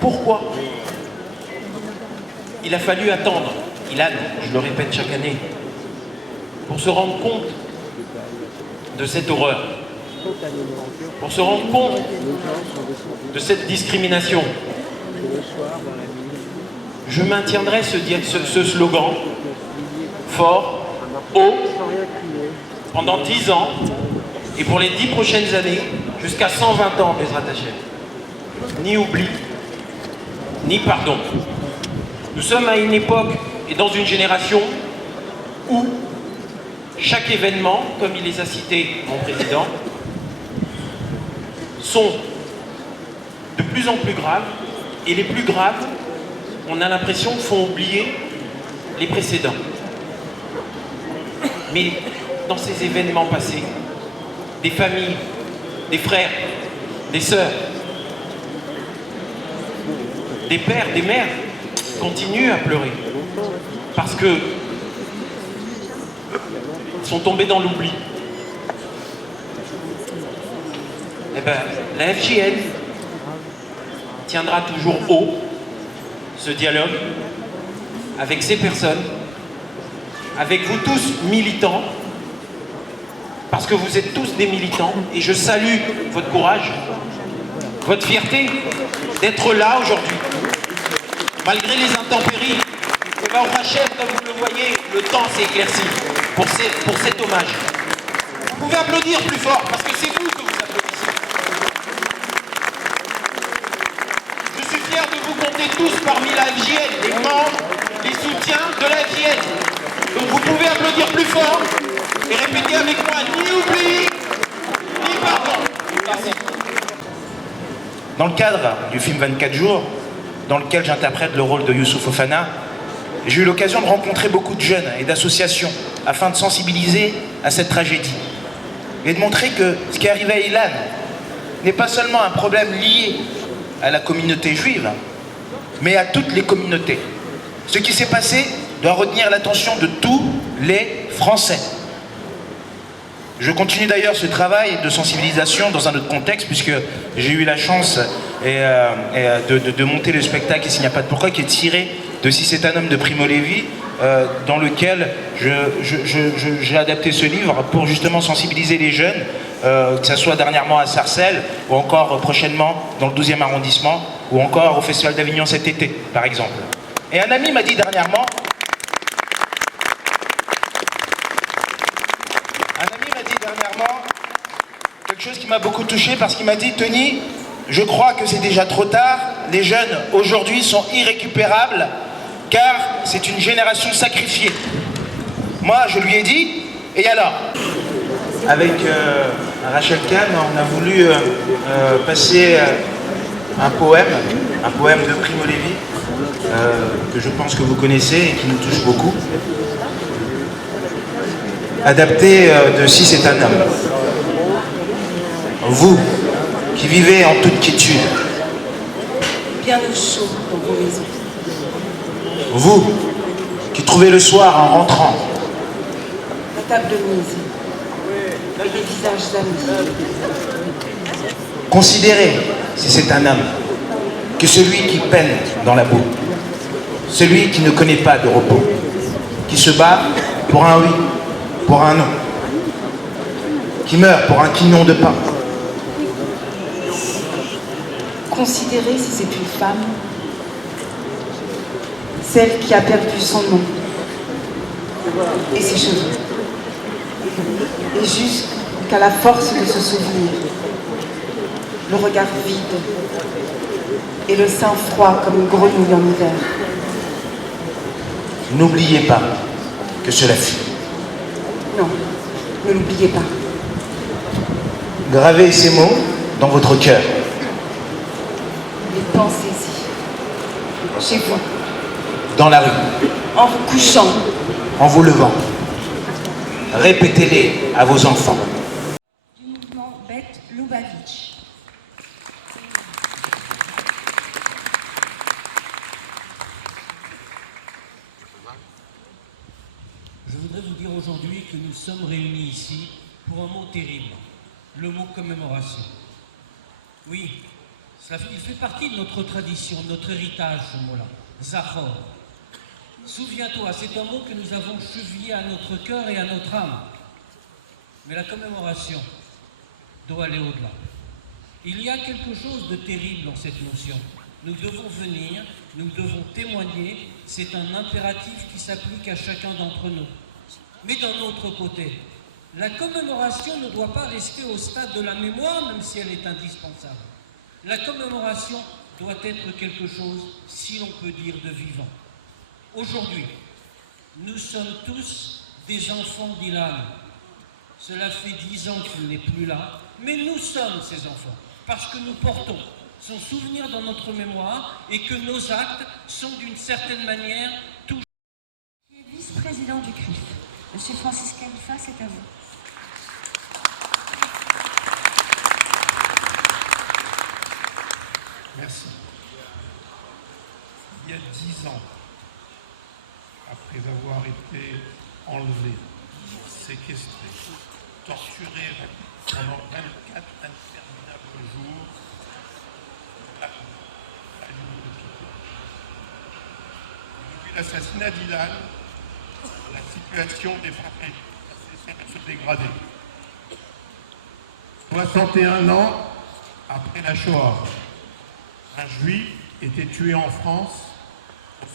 Pourquoi? Il a fallu attendre, Ilan, je le répète chaque année, pour se rendre compte de cette horreur, pour se rendre compte de cette discrimination. Je maintiendrai ce slogan fort, haut, pendant 10 ans, et pour les 10 prochaines années, jusqu'à 120 ans, Bezrat Hashem. Ni oubli, ni pardon. Nous sommes à une époque et dans une génération où chaque événement, comme il les a cités, mon président, sont de plus en plus graves, et les plus graves, on a l'impression, font oublier les précédents. Mais dans ces événements passés, des familles, des frères, des sœurs, des pères, des mères continuent à pleurer parce que ils sont tombés dans l'oubli. Eh bien, la FJL tiendra toujours haut ce dialogue avec ces personnes, avec vous tous militants, parce que vous êtes tous des militants, et je salue votre courage, votre fierté d'être là aujourd'hui, malgré les intempéries. Et bien, au Hachem, comme vous le voyez, le temps s'est éclairci pour cet hommage. Vous pouvez applaudir plus fort, parce que c'est vous que vous applaudissez. Je suis fier de vous compter tous parmi la FJL, les membres, les soutiens de la FJL. Donc vous pouvez applaudir plus fort et répéter avec moi, ni oubli, ni pardon. Merci. Dans le cadre du film 24 jours, dans lequel j'interprète le rôle de Youssouf Ofana, j'ai eu l'occasion de rencontrer beaucoup de jeunes et d'associations afin de sensibiliser à cette tragédie et de montrer que ce qui est arrivé à Ilan n'est pas seulement un problème lié à la communauté juive, mais à toutes les communautés. Ce qui s'est passé doit retenir l'attention de tous les Français. Je continue d'ailleurs ce travail de sensibilisation dans un autre contexte, puisque j'ai eu la chance de monter le spectacle « Et s'il n'y a pas de pourquoi », qui est tiré de « Si c'est un homme » de Primo Levi, dans lequel j'ai adapté ce livre pour justement sensibiliser les jeunes, que ce soit dernièrement à Sarcelles, ou encore prochainement dans le 12e arrondissement, ou encore au Festival d'Avignon cet été, par exemple. Et un ami m'a dit dernièrement, quelque chose qui m'a beaucoup touché, parce qu'il m'a dit: Tony, je crois que c'est déjà trop tard, les jeunes aujourd'hui sont irrécupérables, car c'est une génération sacrifiée. Moi, je lui ai dit, et alors? Avec Rachel Kahn, on a voulu passer un poème de Primo Levi, que je pense que vous connaissez et qui nous touche beaucoup, adapté de « Si c'est un homme ». Vous, qui vivez en toute quiétude. Bien au chaud dans vos maisons. Vous, qui trouvez le soir en rentrant La table mise et des visages d'amis. Considérez, si c'est un homme, que celui qui peine dans la boue, celui qui ne connaît pas de repos, qui se bat pour un oui, pour un non, qui meurt pour un quignon de pain. Considérez si c'est une femme, celle qui a perdu son nom et ses cheveux, et jusqu'à la force de se souvenir, le regard vide et le sein froid comme une grenouille en hiver. N'oubliez pas que cela fut. Non, ne l'oubliez pas. Gravez ces mots dans votre cœur. Et pensez-y, chez vous, Dans la rue, en vous couchant, en vous levant. Répétez-les à vos enfants. du mouvement Beth Lubavitch. Je voudrais vous dire aujourd'hui que nous sommes réunis ici pour un mot terrible, le mot commémoration. Oui, Il fait partie de notre tradition, de notre héritage, ce mot-là. Zachor. Souviens-toi, c'est un mot que nous avons chevillé à notre cœur et à notre âme. Mais la commémoration doit aller au-delà. Il y a quelque chose de terrible dans cette notion. Nous devons venir, nous devons témoigner, c'est un impératif qui s'applique à chacun d'entre nous. Mais d'un autre côté, la commémoration ne doit pas rester au stade de la mémoire, même si elle est indispensable. La commémoration doit être quelque chose, si l'on peut dire, de vivant. Aujourd'hui, nous sommes tous des enfants d'Ilan. Cela fait 10 ans qu'il n'est plus là, mais nous sommes ces enfants, parce que nous portons son souvenir dans notre mémoire et que nos actes sont d'une certaine manière toujours... Vice-président du CRIF, Monsieur Francis Khalifa, c'est à vous. Merci. Il y a 10 ans, après avoir été enlevé, séquestré, torturé pendant 24 interminables jours, depuis l'assassinat d'Ilan, la situation des Français a cessé de se dégrader. 61 ans après la Shoah, un juif était tué en France,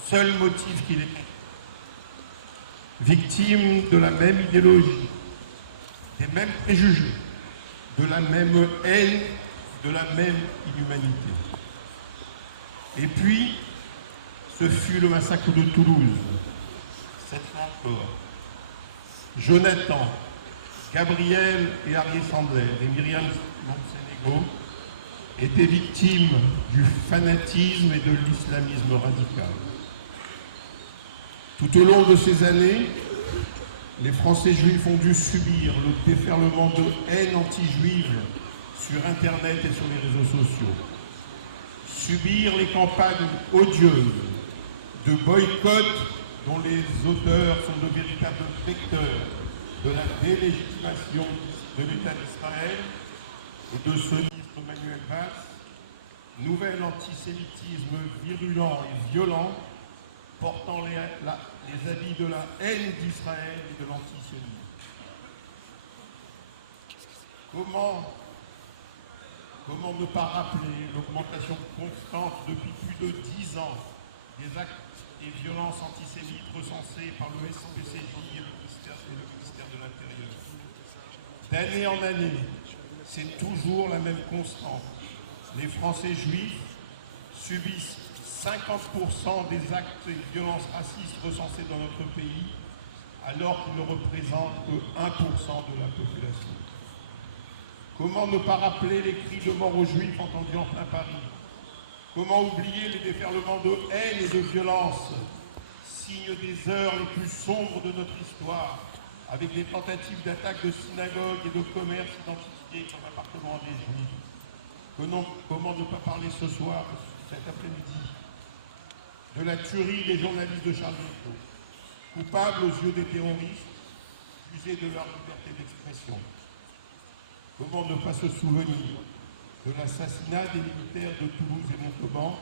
seul motif qu'il était. Victime de la même idéologie, des mêmes préjugés, de la même haine, de la même inhumanité. Et puis, ce fut le massacre de Toulouse. Cette fois encore, Jonathan, Gabriel et Arié Sandler et Myriam Monténégro étaient victimes du fanatisme et de l'islamisme radical. Tout au long de ces années, les Français juifs ont dû subir le déferlement de haine anti-juive sur Internet et sur les réseaux sociaux. Subir les campagnes odieuses de boycott dont les auteurs sont de véritables vecteurs de la délégitimation de l'État d'Israël et de ce ministre Manuel Valls, nouvel antisémitisme virulent et violent portant les habits de la haine d'Israël et de l'antisémitisme. Comment ne pas rappeler l'augmentation constante depuis plus de 10 ans des actes et violences antisémites recensés par le SPCJ et le ministère de l'Intérieur. D'année en année, c'est toujours la même constante. Les Français juifs subissent 50% des actes et violences racistes recensés dans notre pays, alors qu'ils ne représentent que 1% de la population. Comment ne pas rappeler les cris de mort aux Juifs entendus en plein Paris? Comment oublier les déferlements de haine et de violence, signe des heures les plus sombres de notre histoire, avec les tentatives d'attaque de synagogues et de commerces identifiés comme appartenant à des Juifs? Comment ne pas parler ce soir, cet après-midi, de la tuerie des journalistes de Charlie Hebdo, coupables aux yeux des terroristes, accusés de leur liberté d'expression? Comment ne pas se souvenir de l'assassinat des militaires de Toulouse et Montauban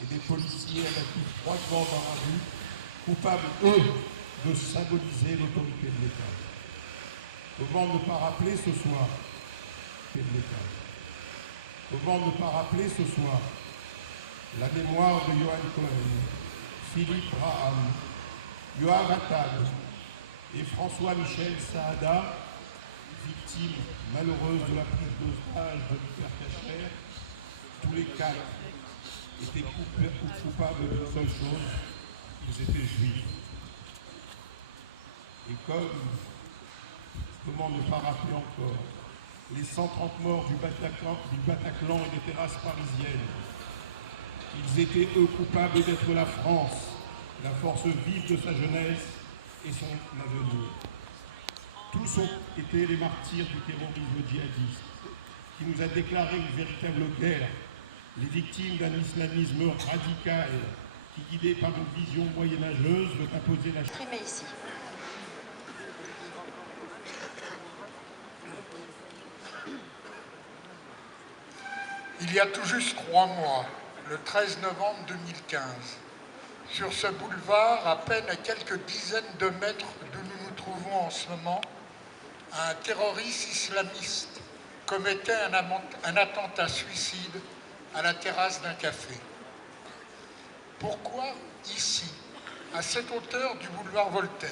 et des policiers abattus froidement dans la rue, coupables, eux, de symboliser l'autorité de l'État? Comment ne pas rappeler ce soir l'État? Comment ne pas rappeler ce soir la mémoire de Johan Cohen, Philippe Braham, Yoav Attal et François-Michel Saada, victimes malheureuses de la prise d'otage de l'Hyper Cacher? Tous les quatre étaient coupables d'une seule chose, ils étaient juifs. Et comment ne pas rappeler encore les 130 morts du Bataclan et des terrasses parisiennes? Ils étaient, eux, coupables d'être la France, la force vive de sa jeunesse et son avenir. Tous ont été les martyrs du terrorisme djihadiste, qui nous a déclaré une véritable guerre, les victimes d'un islamisme radical, qui, guidé par une vision moyenâgeuse, veut imposer la... Ici. Il y a tout juste 3 mois, le 13 novembre 2015, sur ce boulevard, à peine à quelques dizaines de mètres d'où nous nous trouvons en ce moment, un terroriste islamiste commettait un attentat suicide à la terrasse d'un café. Pourquoi ici, à cette hauteur du boulevard Voltaire?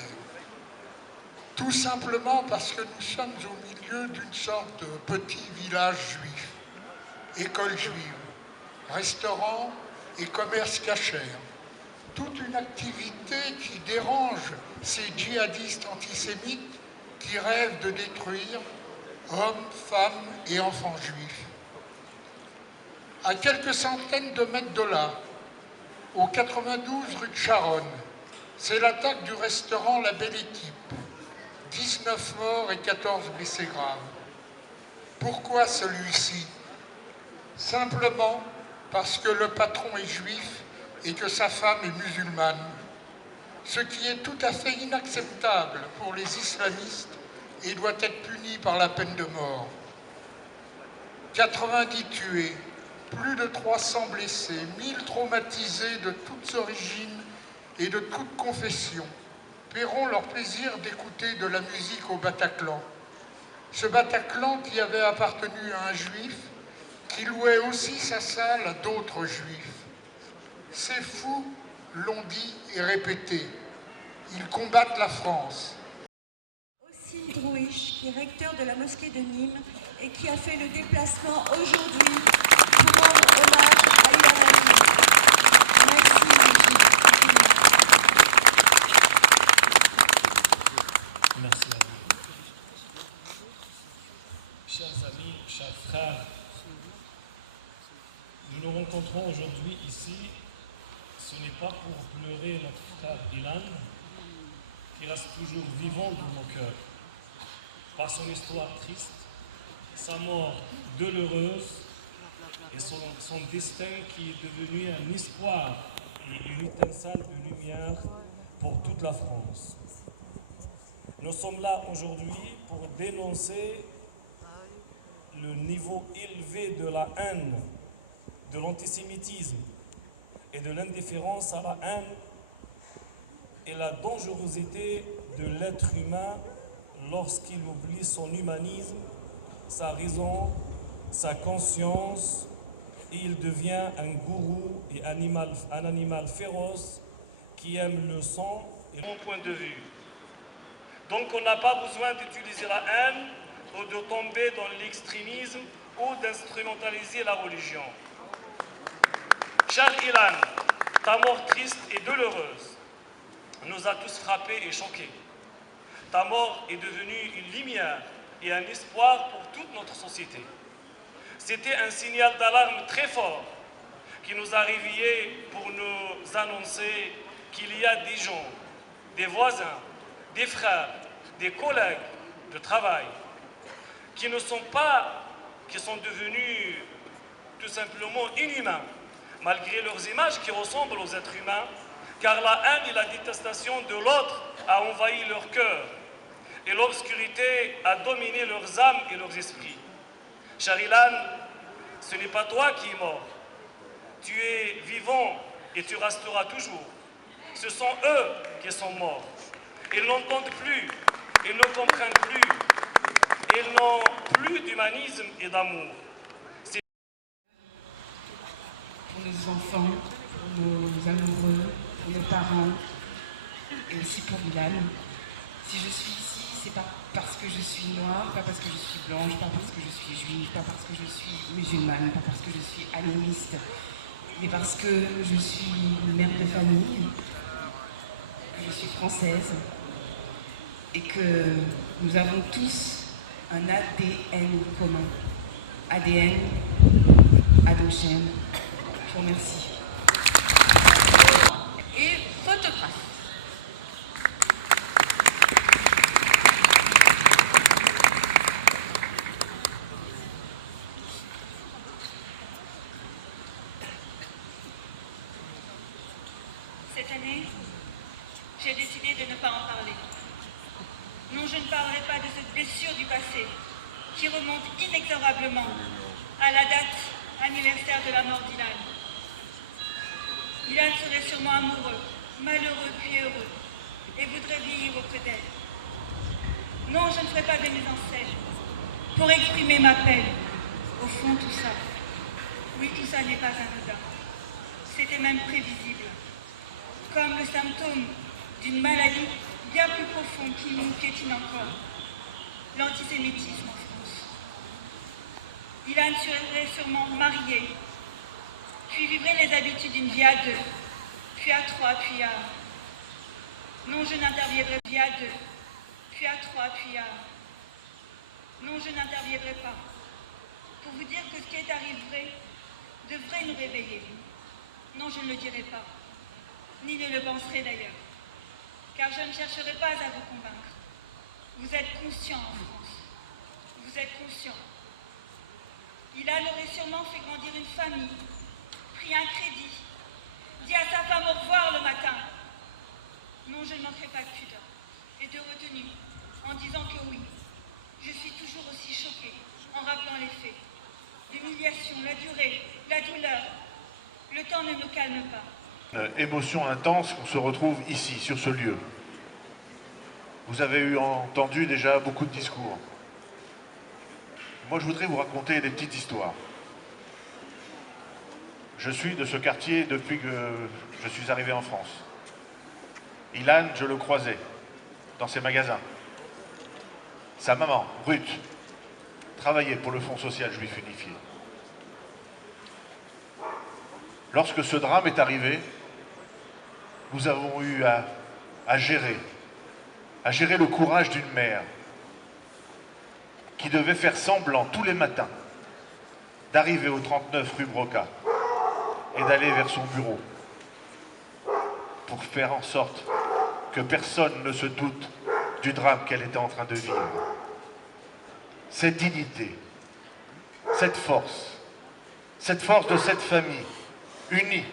Tout simplement parce que nous sommes au milieu d'une sorte de petit village juif, école juive, restaurant et commerce cachère. Toute une activité qui dérange ces djihadistes antisémites qui rêvent de détruire hommes, femmes et enfants juifs. À quelques centaines de mètres de là, au 92 rue de Charonne, c'est l'attaque du restaurant La Belle Équipe. 19 morts et 14 blessés graves. Pourquoi celui-ci? Simplement parce que le patron est juif et que sa femme est musulmane. Ce qui est tout à fait inacceptable pour les islamistes et doit être puni par la peine de mort. 90 tués, plus de 300 blessés, 1000 traumatisés de toutes origines et de toutes confessions paieront leur plaisir d'écouter de la musique au Bataclan. Ce Bataclan qui avait appartenu à un juif, qui louait aussi sa salle à d'autres juifs. Ces fous l'ont dit et répété. Ils combattent la France. Aussi Drouish, qui est recteur de la mosquée de Nîmes et qui a fait le déplacement aujourd'hui pour rendre hommage à Ilan Halimi. Merci, Brigitte. Merci à vous. Chers amis, chers frères, nous nous rencontrons aujourd'hui ici. Ce n'est pas pour pleurer notre frère Ilan, qui reste toujours vivant dans nos cœurs, par son histoire triste, sa mort douloureuse et son destin qui est devenu un espoir et une étincelle de lumière pour toute la France. Nous sommes là aujourd'hui pour dénoncer le niveau élevé de la haine, de l'antisémitisme et de l'indifférence à la haine et la dangerosité de l'être humain lorsqu'il oublie son humanisme, sa raison, sa conscience, et il devient un gourou et un animal féroce qui aime le sang et mon point de vue. Donc on n'a pas besoin d'utiliser la haine ou de tomber dans l'extrémisme ou d'instrumentaliser la religion. Cher Ilan, ta mort triste et douloureuse nous a tous frappés et choqués. Ta mort est devenue une lumière et un espoir pour toute notre société. C'était un signal d'alarme très fort qui nous a réveillés pour nous annoncer qu'il y a des gens, des voisins, des frères, des collègues de travail qui sont devenus tout simplement inhumains, malgré leurs images qui ressemblent aux êtres humains, car la haine et la détestation de l'autre a envahi leur cœur et l'obscurité a dominé leurs âmes et leurs esprits. Cher Ilan, ce n'est pas toi qui es mort. Tu es vivant et tu resteras toujours. Ce sont eux qui sont morts. Ils n'entendent plus, ils ne comprennent plus, ils n'ont plus d'humanisme et d'amour. Pour nos enfants, pour nos amoureux, pour nos parents et aussi pour Ilan. Si je suis ici, c'est pas parce que je suis noire, pas parce que je suis blanche, pas parce que je suis juive, pas parce que je suis musulmane, pas parce que je suis animiste, mais parce que je suis une mère de famille, que je suis française et que nous avons tous un ADN commun. ADN, Hadouchen. Je vous remercie. Et photographe. Cette année, j'ai décidé de ne pas en parler. Non, je ne parlerai pas de cette blessure du passé qui remonte inexorablement à la date anniversaire de la mort d'Ilan. Ilan serait sûrement amoureux, malheureux puis heureux, et voudrait vivre auprès d'elle. Non, je ne ferai pas de mise en scène. Pour exprimer ma peine, au fond tout ça, oui, tout ça n'est pas anodin. C'était même prévisible, comme le symptôme d'une maladie bien plus profonde qui nous piétine encore, l'antisémitisme en France. Ilan serait sûrement marié, puis vivrait les habitudes d'une vie à deux, puis à trois, puis à... Non, je n'interviendrai pas à deux, puis à trois, puis à... Non, je n'interviendrai pas. Pour vous dire que ce qui est arrivé devrait nous réveiller. Non, je ne le dirai pas, ni ne le penserai d'ailleurs, car je ne chercherai pas à vous convaincre. Vous êtes conscients en France, vous êtes conscients. Ilan aurait sûrement fait grandir une famille, pris un crédit, dit à sa femme au revoir le matin. Non, je ne manquerai pas de pudeur et de retenue en disant que oui, je suis toujours aussi choquée en rappelant les faits. L'humiliation, la durée, la douleur, le temps ne me calme pas. Émotion intense qu'on se retrouve ici, sur ce lieu. Vous avez entendu déjà beaucoup de discours. Moi, je voudrais vous raconter des petites histoires. Je suis de ce quartier depuis que je suis arrivé en France. Ilan, je le croisais dans ses magasins. Sa maman, Ruth, travaillait pour le Fonds social juif unifié. Lorsque ce drame est arrivé, nous avons eu à gérer le courage d'une mère qui devait faire semblant tous les matins d'arriver au 39 rue Broca et d'aller vers son bureau pour faire en sorte que personne ne se doute du drame qu'elle était en train de vivre. Cette dignité, cette force de cette famille unie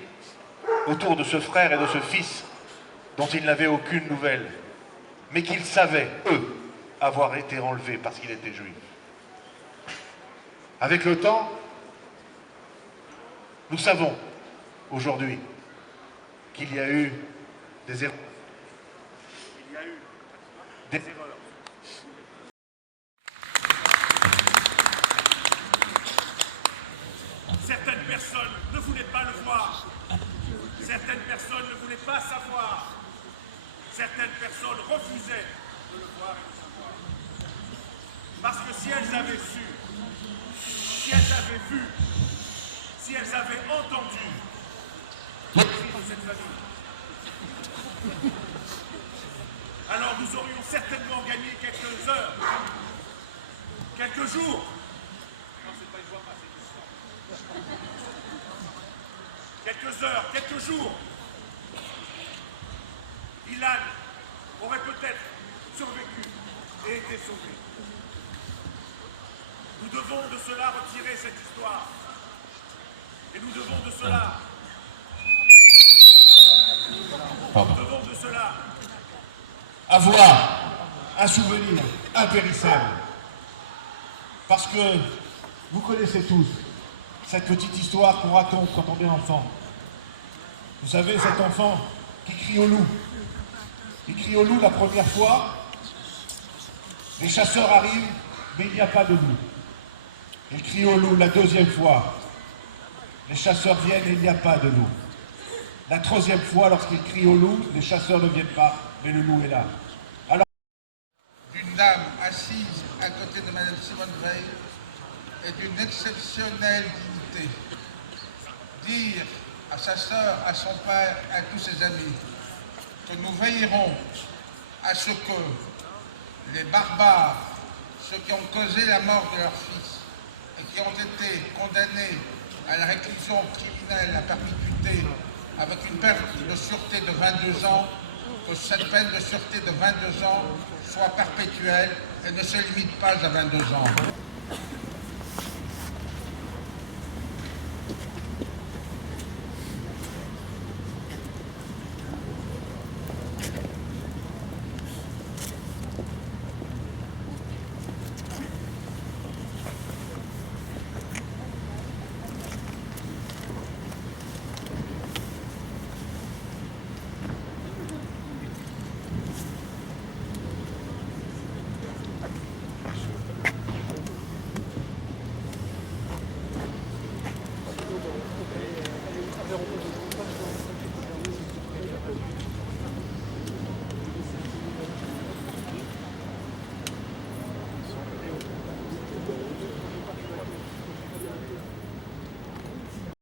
autour de ce frère et de ce fils dont ils n'avaient aucune nouvelle, mais qu'ils savaient, eux, avoir été enlevés parce qu'il était juif. Avec le temps, nous savons aujourd'hui qu'il y a eu des erreurs. Il y a eu des erreurs. Certaines personnes ne voulaient pas le voir. Certaines personnes ne voulaient pas savoir. Certaines personnes refusaient de le voir et de savoir. Parce que si elles avaient su, si elles avaient vu, si elles avaient entendu les cris de cette famille, alors nous aurions certainement gagné quelques heures, quelques jours. Non, c'est pas une voix, c'est une histoire. Quelques heures, quelques jours. Ilan aurait peut-être survécu et été sauvé. Nous devons de cela retirer cette histoire. Et nous devons de cela... Nous devons de cela avoir un souvenir impérissable. Parce que vous connaissez tous cette petite histoire qu'on raconte quand on est enfant. Vous savez, cet enfant qui crie au loup. Il crie au loup la première fois, les chasseurs arrivent, mais il n'y a pas de loup. Il crie au loup la deuxième fois, les chasseurs viennent et il n'y a pas de loup. La troisième fois, lorsqu'il crie au loup, les chasseurs ne viennent pas, mais le loup est là. Alors... D'une dame assise à côté de Mme Simone Veil et d'une exceptionnelle dignité. Dire à sa sœur, à son père, à tous ses amis, que nous veillerons à ce que les barbares, ceux qui ont causé la mort de leur fils et qui ont été condamnés à la réclusion criminelle à perpétuité avec une peine de sûreté de 22 ans, que cette peine de sûreté de 22 ans soit perpétuelle et ne se limite pas à 22 ans.